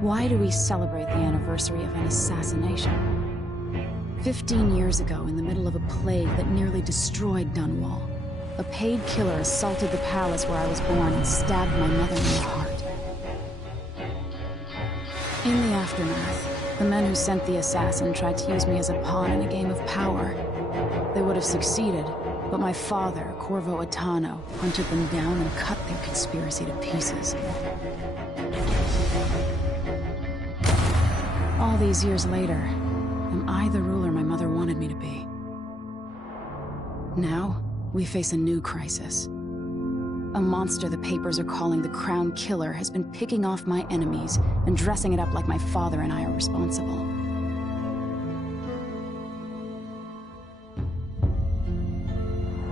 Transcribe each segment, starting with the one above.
Why do we celebrate the anniversary of an assassination? 15 years ago, in the middle of a plague that nearly destroyed Dunwall, a paid killer assaulted the palace where I was born and stabbed my mother in the heart. In the aftermath, the men who sent the assassin tried to use me as a pawn in a game of power. They would have succeeded, but my father, Corvo Attano, hunted them down and cut their conspiracy to pieces. All these years later, am I the ruler my mother wanted me to be? Now, we face a new crisis. A monster the papers are calling the Crown Killer has been picking off my enemies and dressing it up like my father and I are responsible.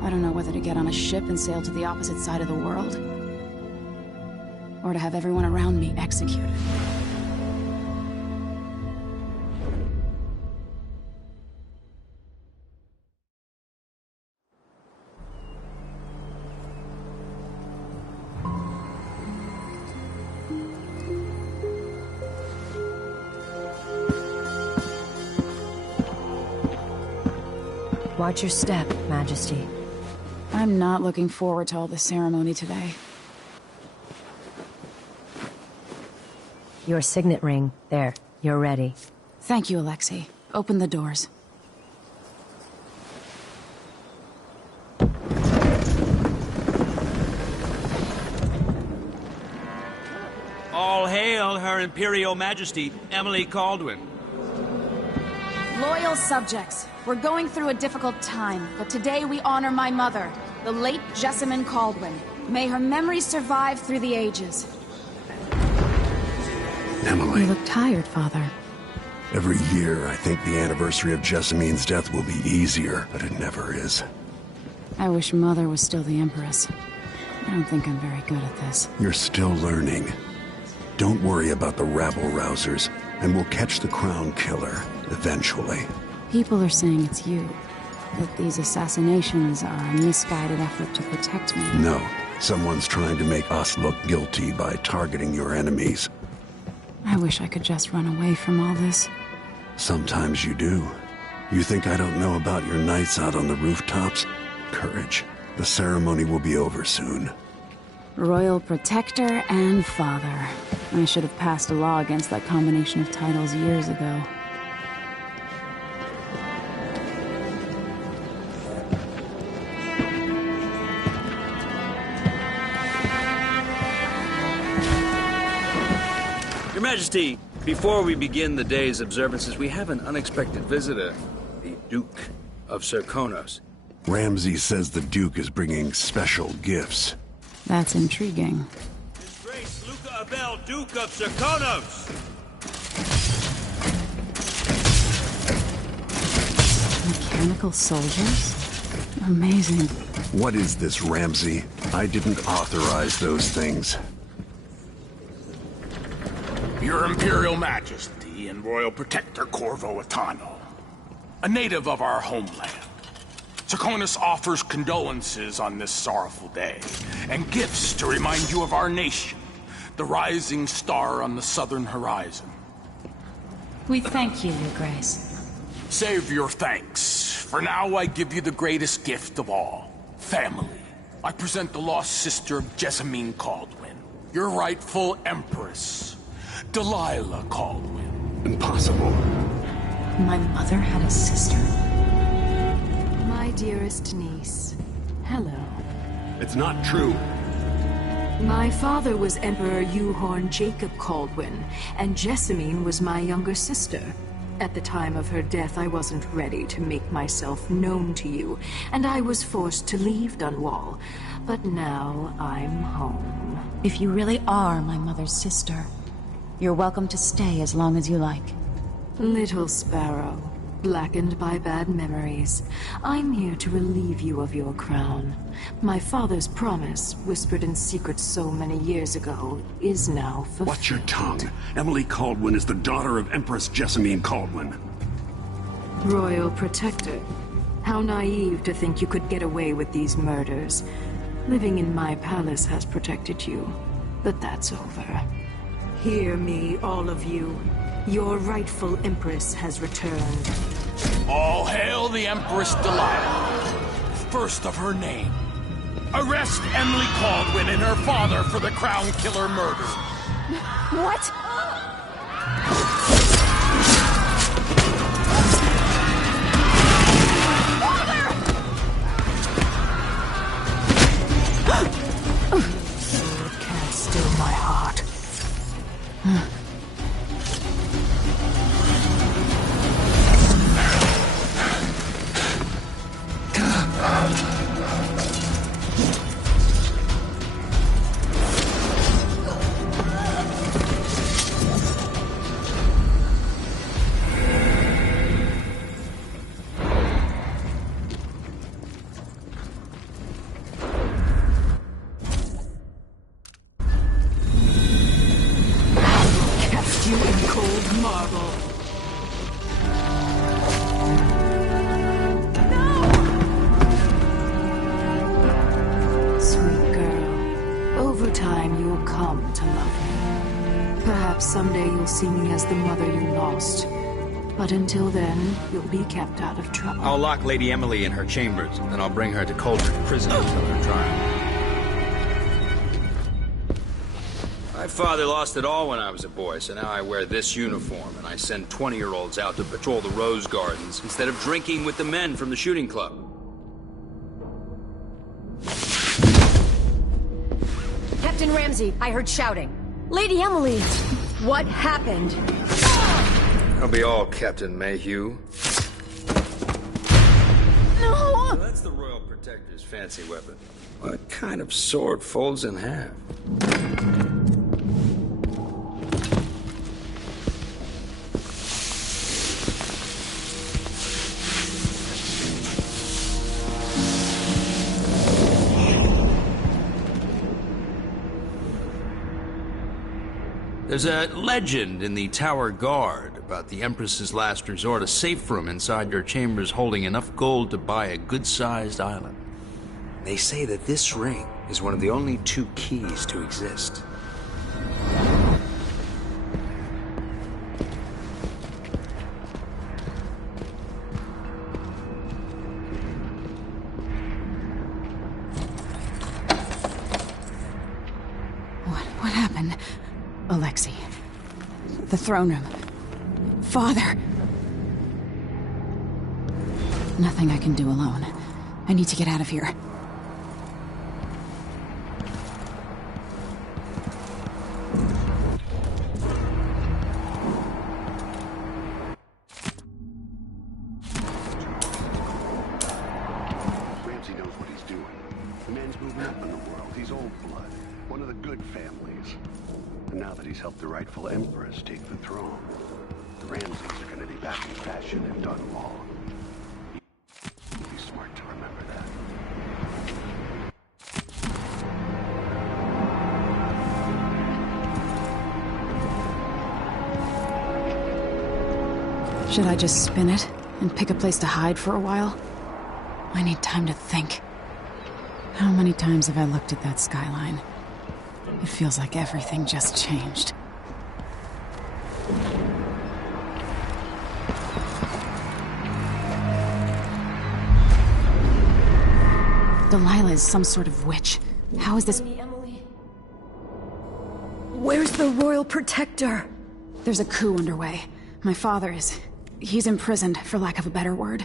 I don't know whether to get on a ship and sail to the opposite side of the world, or to have everyone around me executed. Watch your step, Majesty. I'm not looking forward to all the ceremony today. Your signet ring. There. You're ready. Thank you, Alexei. Open the doors. All hail Her Imperial Majesty, Emily Kaldwin. Loyal subjects, we're going through a difficult time, but today we honor my mother, the late Jessamine Kaldwin. May her memory survive through the ages. Emily. You look tired, Father. Every year, I think the anniversary of Jessamine's death will be easier, but it never is. I wish Mother was still the Empress. I don't think I'm very good at this. You're still learning. Don't worry about the rabble-rousers, and we'll catch the Crown Killer, eventually. People are saying it's you. That these assassinations are a misguided effort to protect me. No. Someone's trying to make us look guilty by targeting your enemies. I wish I could just run away from all this. Sometimes you do. You think I don't know about your nights out on the rooftops? Courage. The ceremony will be over soon. Royal Protector and Father. I should have passed a law against that combination of titles years ago. Your Majesty, before we begin the day's observances, we have an unexpected visitor, the Duke of Serkonos. Ramsay says the Duke is bringing special gifts. That's intriguing. His Grace Luca Abel, Duke of Serkonos! Mechanical soldiers? Amazing. What is this, Ramsay? I didn't authorize those things. Your Imperial Majesty and Royal Protector Corvo Attano, a native of our homeland. Serkonos offers condolences on this sorrowful day, and gifts to remind you of our nation, the rising star on the southern horizon. We thank you, Your Grace. Save your thanks. For now, I give you the greatest gift of all, family. I present the lost sister of Jessamine Kaldwin, your rightful Empress, Delilah Kaldwin. Impossible. My mother had a sister? My dearest niece, hello. It's not true. My father was Emperor Euhorn Jacob Kaldwin, and Jessamine was my younger sister. At the time of her death, I wasn't ready to make myself known to you, and I was forced to leave Dunwall. But now I'm home. If you really are my mother's sister, you're welcome to stay as long as you like. Little Sparrow, blackened by bad memories, I'm here to relieve you of your crown. My father's promise, whispered in secret so many years ago, is now fulfilled. Watch your tongue. Emily Kaldwin is the daughter of Empress Jessamine Kaldwin. Royal Protector, how naive to think you could get away with these murders. Living in my palace has protected you, but that's over. Hear me, all of you. Your rightful Empress has returned. All hail the Empress Delilah, first of her name. Arrest Emily Kaldwin and her father for the Crown Killer murder. What? Sword can't still my heart. Cast you in cold marble. Sweet girl, over time you'll come to love me. Perhaps someday you'll see me as the mother you lost. But until then, you'll be kept out of trouble. I'll lock Lady Emily in her chambers, and I'll bring her to Cauldron Prison until her trial. My father lost it all when I was a boy, so now I wear this uniform, and I send 20-year-olds out to patrol the rose gardens instead of drinking with the men from the shooting club. Captain Ramsay, I heard shouting. Lady Emily, what happened? That'll be all, Captain Mayhew. No! So that's the Royal Protector's fancy weapon. What kind of sword folds in half? There's a legend in the Tower Guard about the Empress's last resort, a safe room inside your chambers holding enough gold to buy a good-sized island. They say that this ring is one of the only 2 keys to exist. happened. Alexei. The throne room. Father! Nothing I can do alone. I need to get out of here. Ramsey knows what he's doing. The man's moving up in the world. He's old blood. One of the good families. And now that he's helped the rightful Empress take the throne, the Ramseys are going to be back in fashion in Dunwall. He's smart to remember that. Should I just spin it and pick a place to hide for a while? I need time to think. How many times have I looked at that skyline? It feels like everything just changed. Delilah is some sort of witch. How is this? Emily. Where's the Royal Protector? There's a coup underway. My father is... he's imprisoned, for lack of a better word.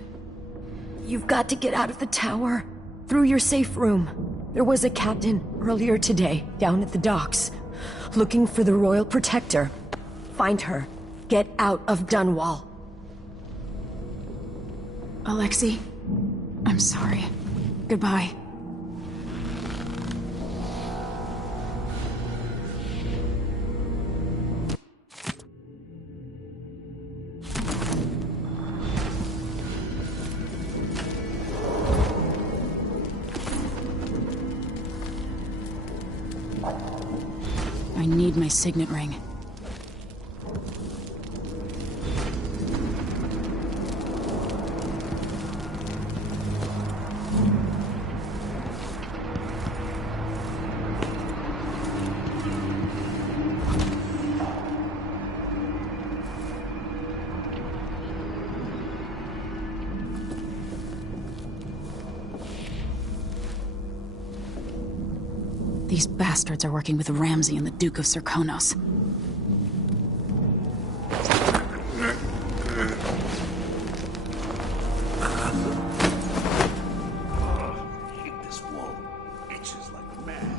You've got to get out of the tower. Through your safe room. There was a captain earlier today, down at the docks, looking for the Royal Protector. Find her. Get out of Dunwall. Alexei, I'm sorry. Goodbye. I need my signet ring. These bastards are working with Ramsey and the Duke of Serkonos. This wall itches like mad.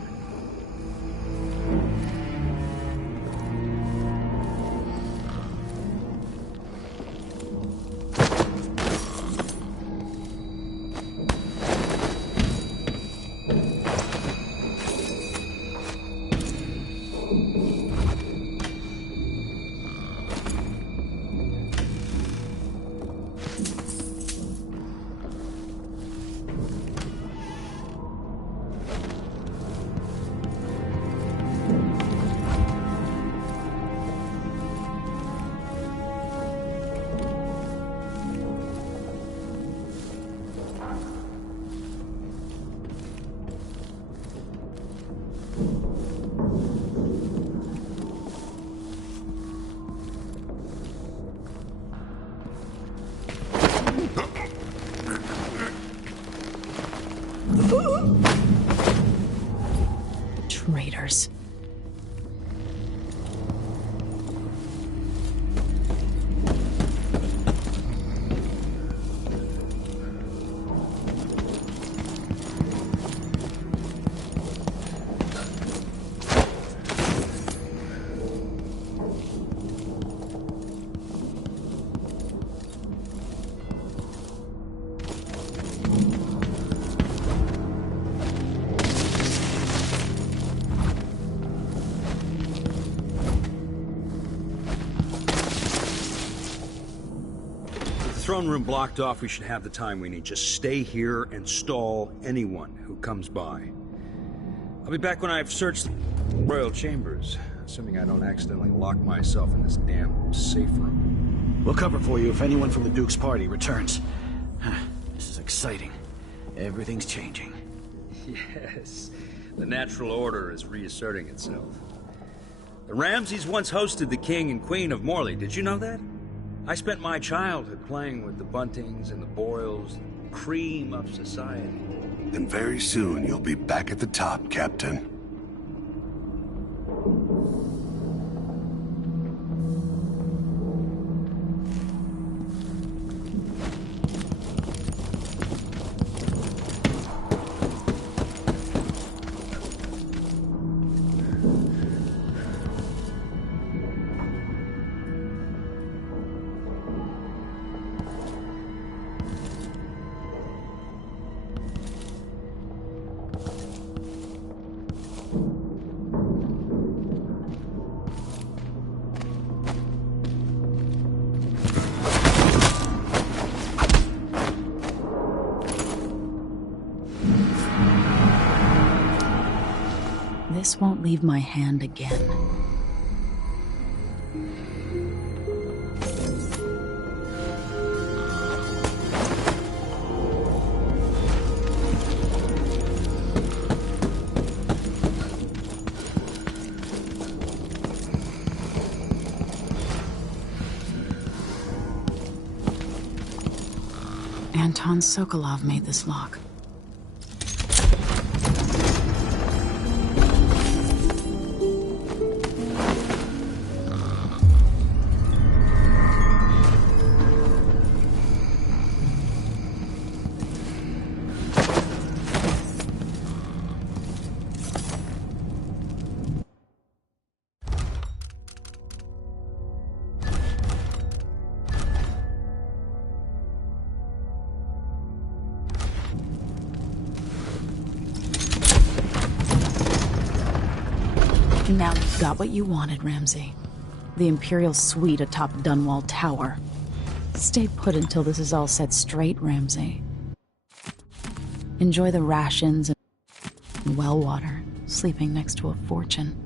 Traitors. Throne room blocked off, we should have the time we need. Just stay here and stall anyone who comes by. I'll be back when I've searched the royal chambers, assuming I don't accidentally lock myself in this damn safe room. We'll cover for you if anyone from the Duke's party returns. This is exciting. Everything's changing. Yes, the natural order is reasserting itself. The Ramseys once hosted the King and Queen of Morley, did you know that? I spent my childhood playing with the Buntings and the Boyles, the cream of society. And very soon you'll be back at the top, Captain. This won't leave my hand again. Anton Sokolov made this lock. Now you've got what you wanted, Ramsey. The Imperial suite atop Dunwall Tower. Stay put until this is all set straight, Ramsey. Enjoy the rations and well water, sleeping next to a fortune.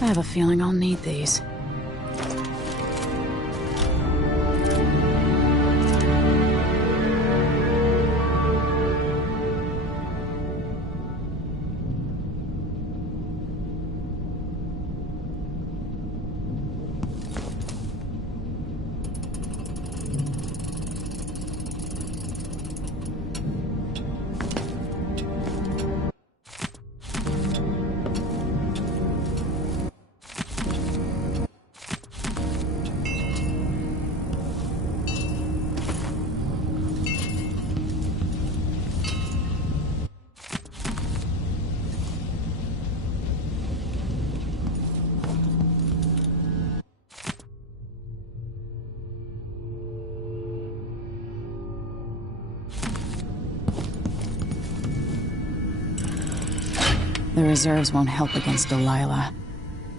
I have a feeling I'll need these. The reserves won't help against Delilah,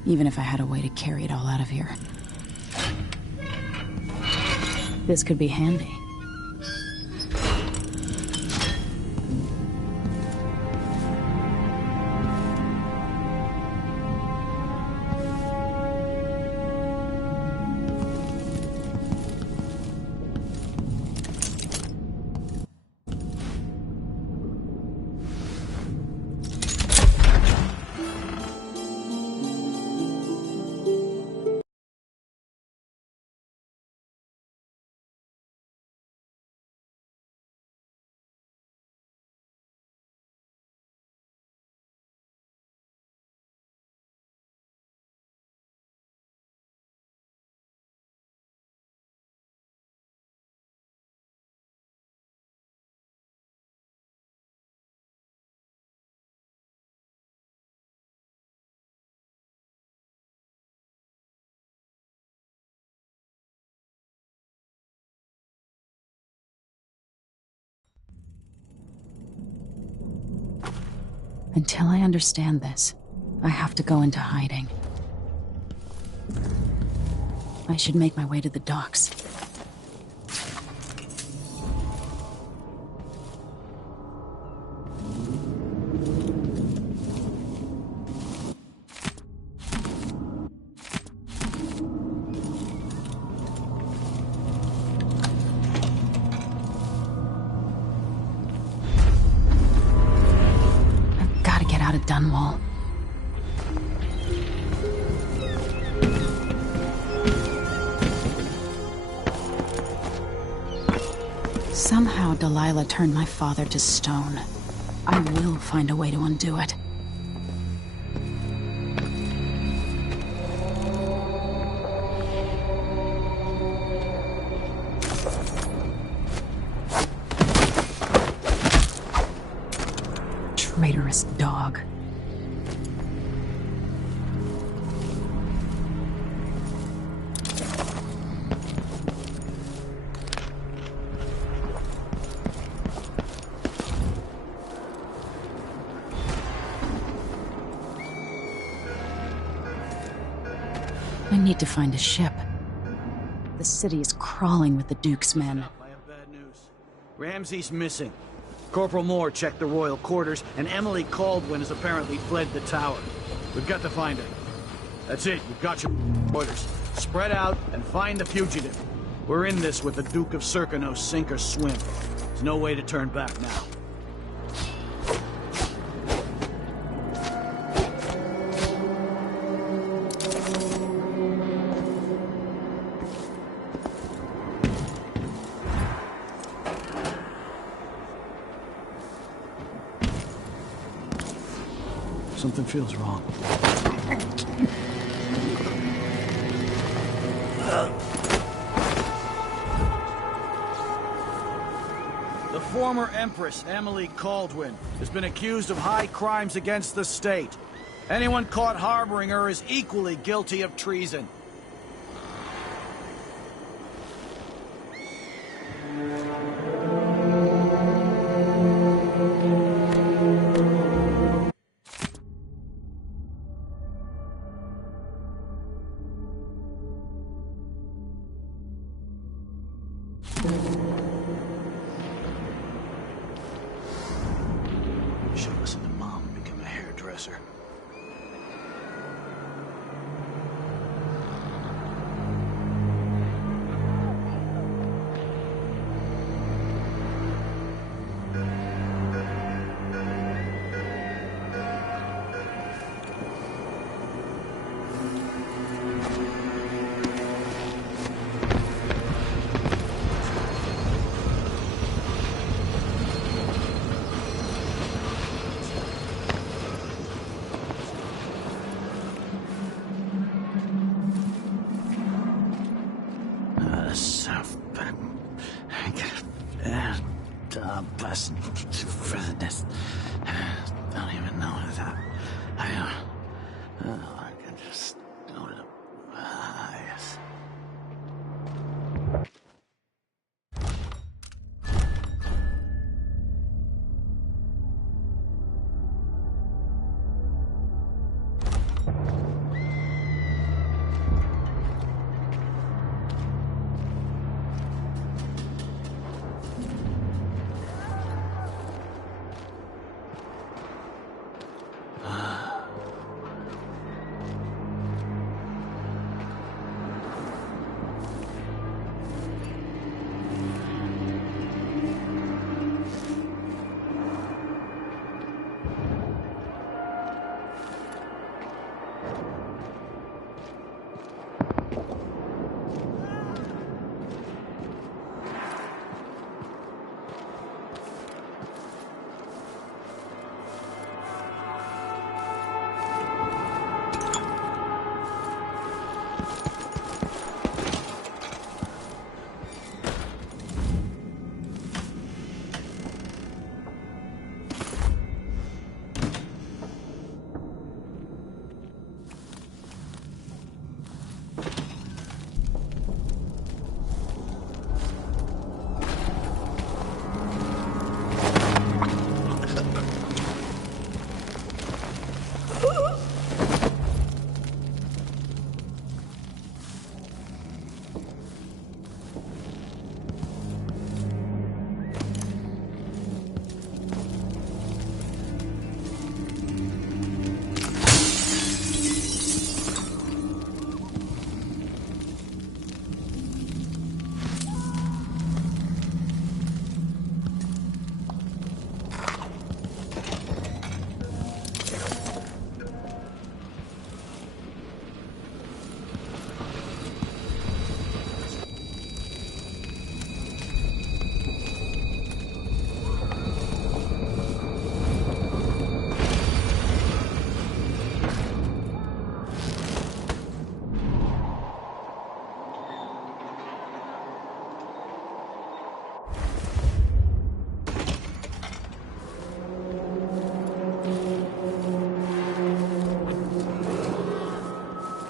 even if I had a way to carry it all out of here. This could be handy. Until I understand this, I have to go into hiding. I should make my way to the docks. Dunwall. Somehow Delilah turned my father to stone. I will find a way to undo it. Traitorous dog. I need to find a ship. The city is crawling with the Duke's men. I have bad news. Ramsey's missing. Corporal Moore checked the royal quarters, and Emily Kaldwin has apparently fled the tower. We've got to find her. That's it, you've got your orders. Spread out and find the fugitive. We're in this with the Duke of Serkonos, sink or swim. There's no way to turn back now. Something feels wrong. The former Empress, Emily Kaldwin, has been accused of high crimes against the state. Anyone caught harboring her is equally guilty of treason. Should listen to Mom and become a hairdresser. Don't even know that. I can just go to the... yes.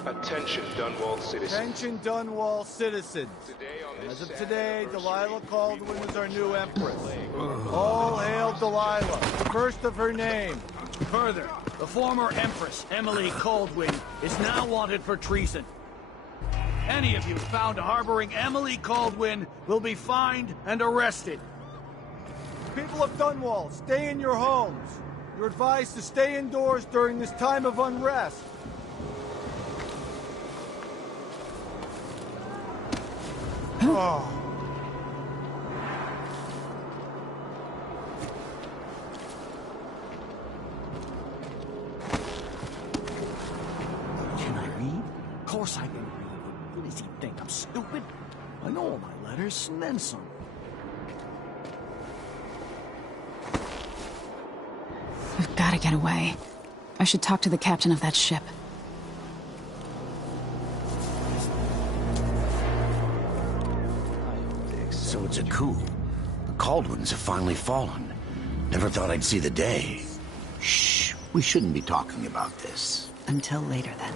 Attention, Dunwall citizens. Attention, Dunwall citizens. As of today, Delilah Kaldwin is our new Empress. All hail Delilah, first of her name. Further, the former Empress, Emily Kaldwin, is now wanted for treason. Any of you found harboring Emily Kaldwin will be fined and arrested. People of Dunwall, stay in your homes. You're advised to stay indoors during this time of unrest. Oh. Can I read? Of course I can read. What does he think? I'm stupid? I know all my letters, and then some. We've got to get away. I should talk to the captain of that ship. So it's a coup. The Caldwins have finally fallen. Never thought I'd see the day. Shh. We shouldn't be talking about this. Until later, then.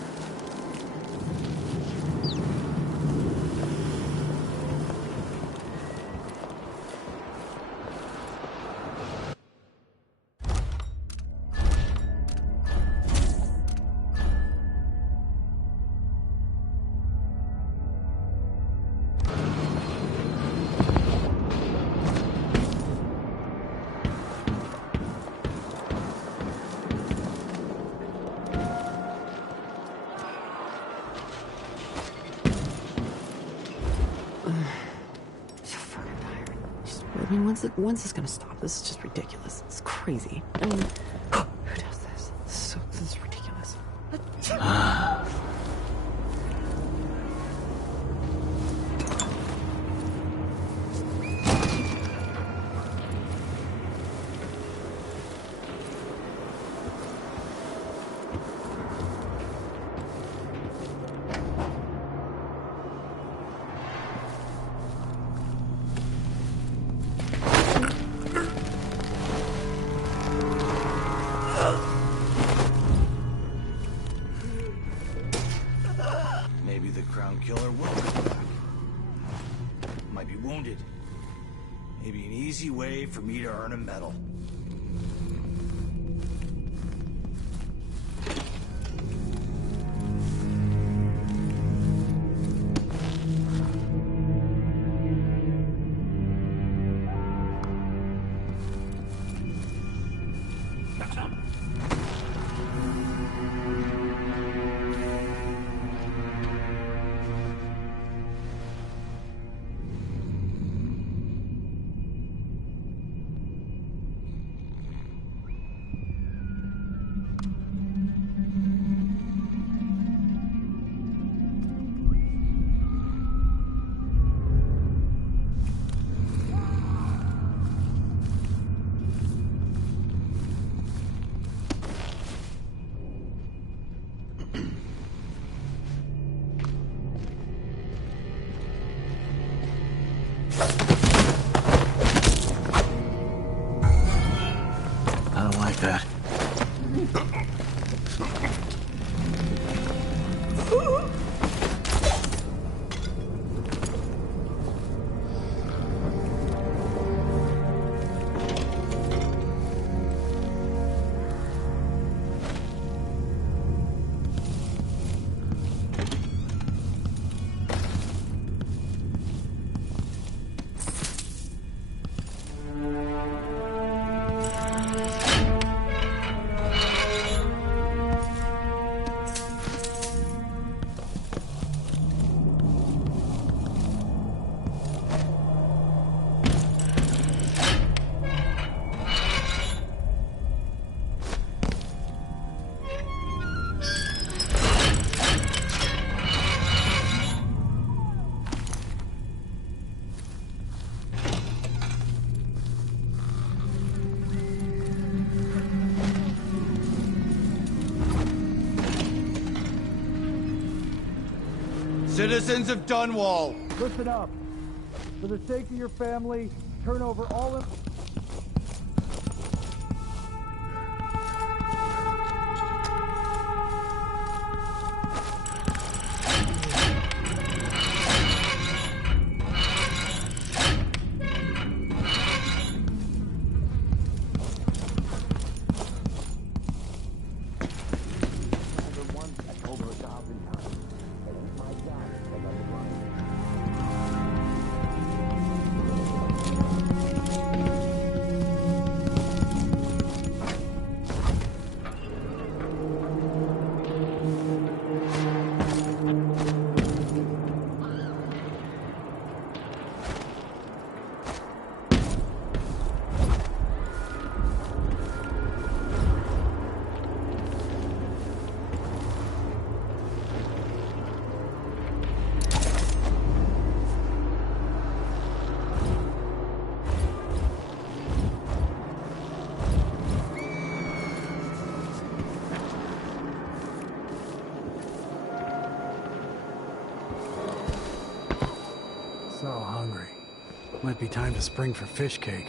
I mean, when's this gonna stop? This is just ridiculous. It's crazy. I mean, who does this? This is ridiculous. Maybe the Crown Killer will come back. Might be wounded. Maybe an easy way for me to earn a medal. I don't like that. Citizens of Dunwall, listen up. For the sake of your family, turn over all of... Might be time to spring for fish cake.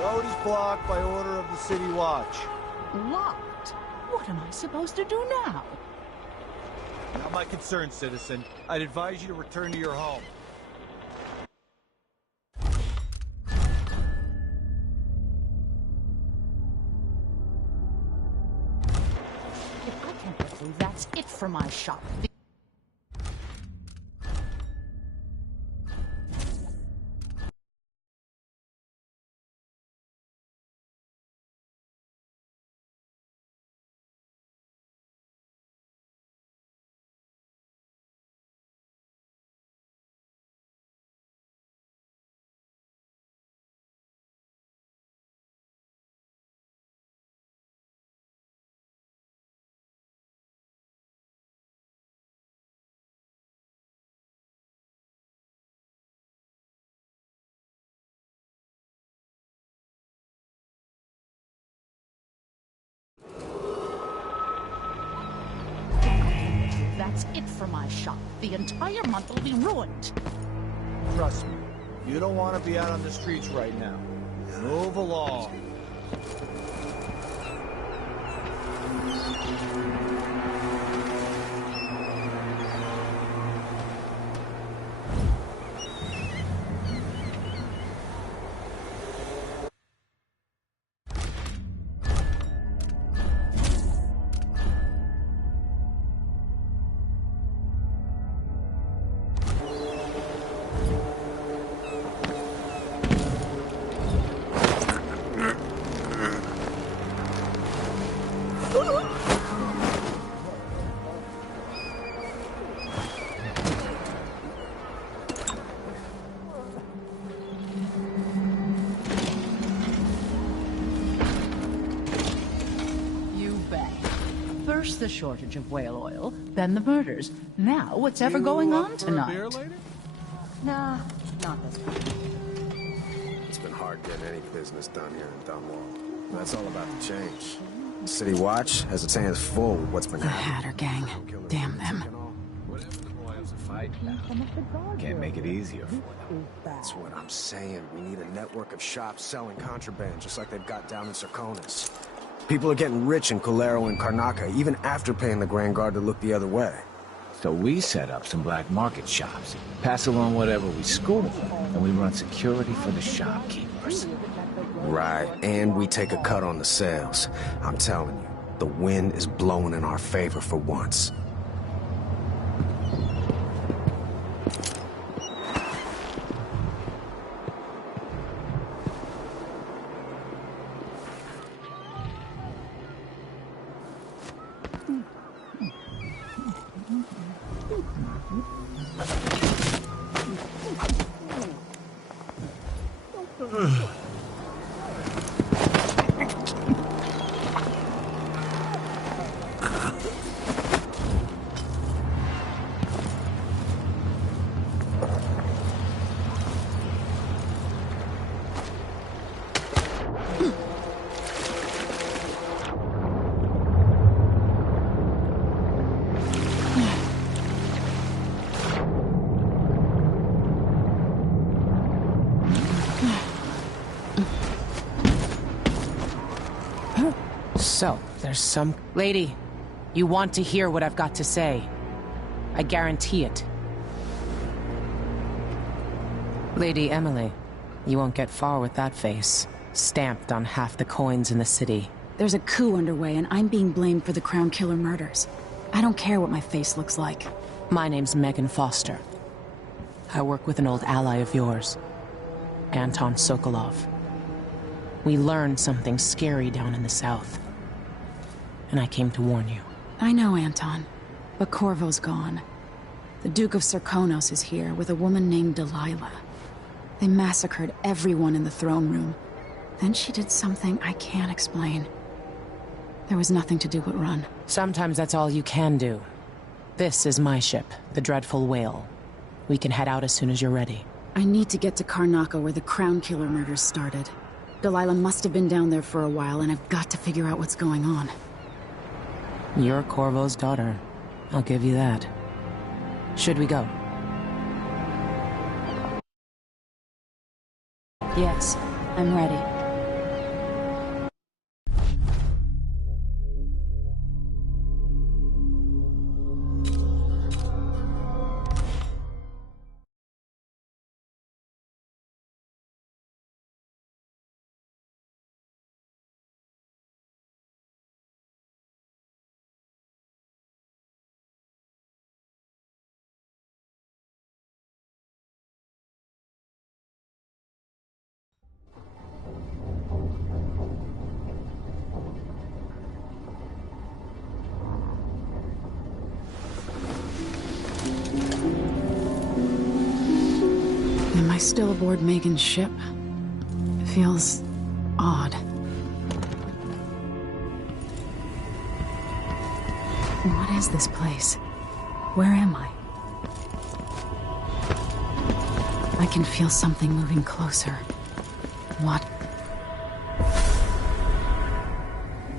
Road is blocked by order of the City Watch. Locked? What am I supposed to do now? Not my concern, citizen. I'd advise you to return to your home. I can't believe that's it for my shop. That's it for my shop. The entire month will be ruined. Trust me, you don't want to be out on the streets right now. Move along. First the shortage of whale oil, then the murders. Now what's ever going on tonight? Nah, not this one. It's been hard getting any business done here in Dunwall. That's all about the change. The City Watch has its hands full with what's been The happening. Hatter gang. Damn them. Whatever the royals are fighting now, can't make it easier for them. That's what I'm saying. We need a network of shops selling contraband, just like they've got down in Serconis. People are getting rich in Colero and Karnaca, even after paying the Grand Guard to look the other way. So we set up some black market shops, pass along whatever we score, and we run security for the shopkeepers. Right, and we take a cut on the sales. I'm telling you, the wind is blowing in our favor for once. So, there's some... Lady, you want to hear what I've got to say. I guarantee it. Lady Emily, you won't get far with that face. Stamped on half the coins in the city. There's a coup underway, and I'm being blamed for the Crown Killer murders. I don't care what my face looks like. My name's Megan Foster. I work with an old ally of yours, Anton Sokolov. We learned something scary down in the south, and I came to warn you. I know, Anton, but Corvo's gone. The Duke of Serkonos is here with a woman named Delilah. They massacred everyone in the throne room. Then she did something I can't explain. There was nothing to do but run. Sometimes that's all you can do. This is my ship, the Dreadful Whale. We can head out as soon as you're ready. I need to get to Karnaca where the Crown Killer murders started. Delilah must have been down there for a while, and I've got to figure out what's going on. You're Corvo's daughter. I'll give you that. Should we go? Yes, I'm ready. Am I still aboard Megan's ship? It feels odd. What is this place? Where am I? I can feel something moving closer. What?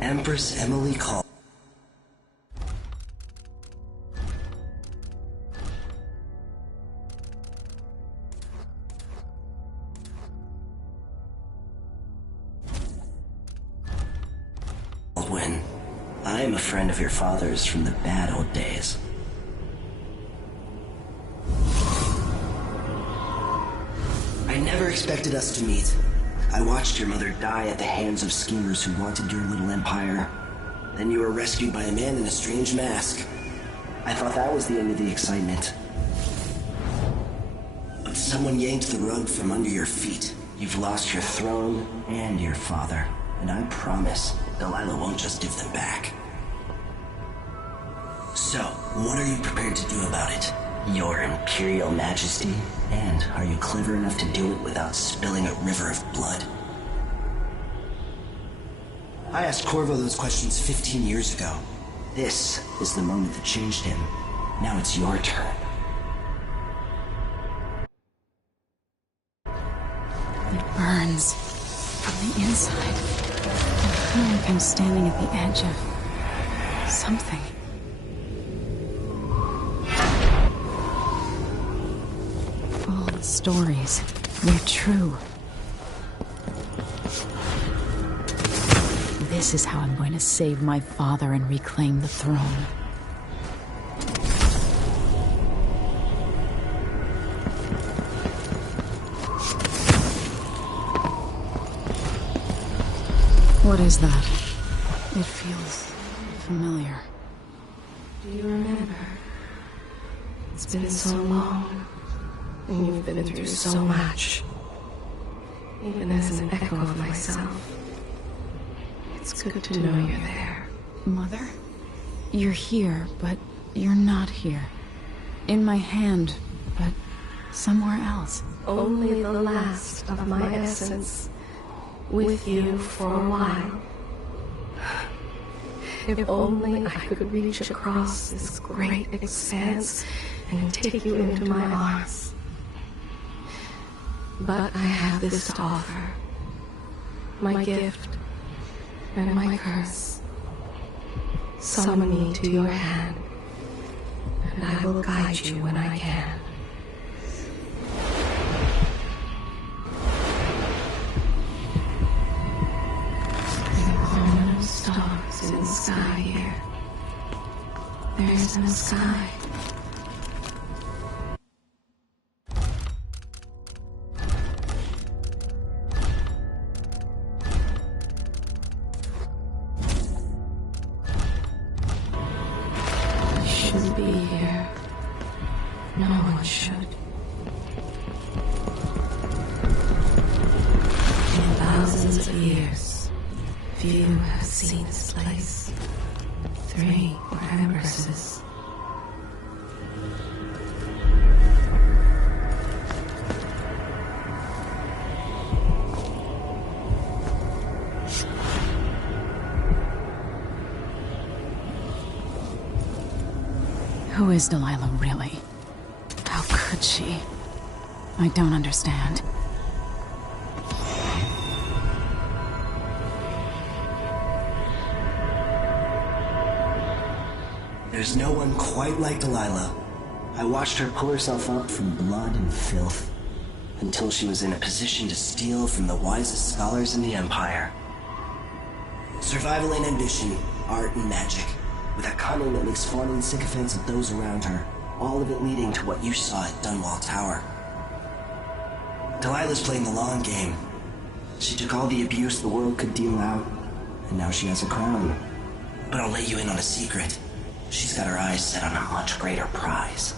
Empress Emily Caldwin. I am a friend of your father's from the bad old days. I never expected us to meet. I watched your mother die at the hands of schemers who wanted your little empire. Then you were rescued by a man in a strange mask. I thought that was the end of the excitement. But someone yanked the rug from under your feet. You've lost your throne and your father. And I promise, Delilah won't just give them back. So, what are you prepared to do about it? Your Imperial Majesty? And are you clever enough to do it without spilling a river of blood? I asked Corvo those questions 15 years ago. This is the moment that changed him. Now it's your turn. It burns from the inside. I feel like I'm standing at the edge of something. All the stories, they're true. This is how I'm going to save my father and reclaim the throne. What is that? It feels familiar. Do you remember? It's been so long, and you've been through so much. Even as an echo of myself, it's good to know you're there. Mother? You're here, but you're not here. In my hand, but somewhere else. Only the last of my essence. With you for a while. If only I could reach across this great expanse and take you into my arms. But I have this to offer. My gift and my curse. Summon me to your hand, and I will guide you when I can. Stars in the sky here. There isn't a sky. shouldn't be here. No one should. In thousands of years, few have seen this place. 3 were empresses. Who is Delilah really? How could she? I don't understand. There's no one quite like Delilah. I watched her pull herself up from blood and filth, until she was in a position to steal from the wisest scholars in the Empire. Survival and ambition, art and magic, with a cunning that makes fawning sycophants of those around her, all of it leading to what you saw at Dunwall Tower. Delilah's playing the long game. She took all the abuse the world could deal out, and now she has a crown. But I'll let you in on a secret. She's got her eyes set on a much greater prize.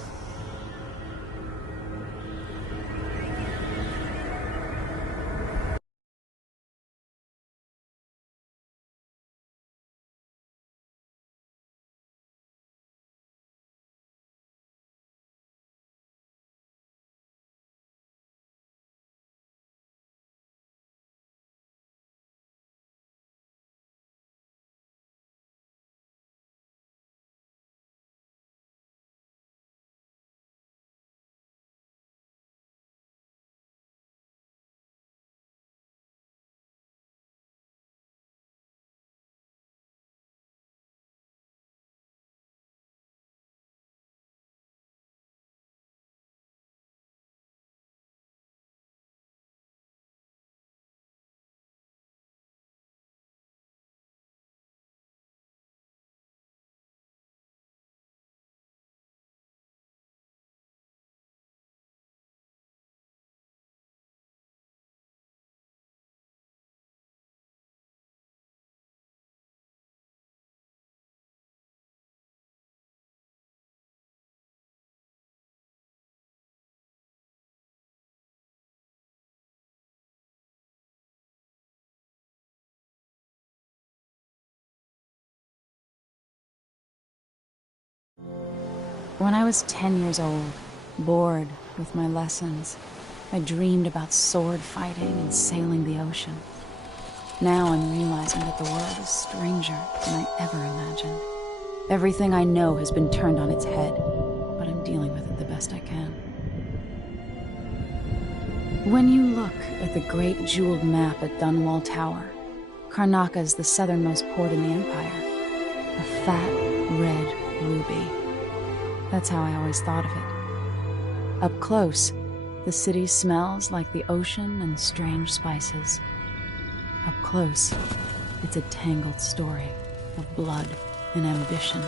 When I was 10 years old, bored with my lessons, I dreamed about sword fighting and sailing the ocean. Now I'm realizing that the world is stranger than I ever imagined. Everything I know has been turned on its head, but I'm dealing with it the best I can. When you look at the great jeweled map at Dunwall Tower, Karnaca is the southernmost port in the Empire. A fat, red ruby. That's how I always thought of it. Up close, the city smells like the ocean and strange spices. Up close, it's a tangled story of blood and ambition.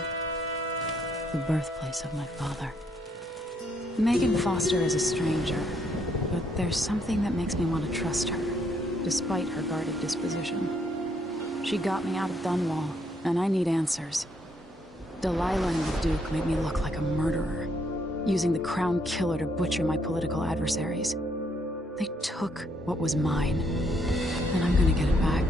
The birthplace of my father. Megan Foster is a stranger, but there's something that makes me want to trust her, despite her guarded disposition. She got me out of Dunwall, and I need answers. Delilah and the Duke made me look like a murderer, using the Crown Killer to butcher my political adversaries. They took what was mine, and I'm gonna get it back.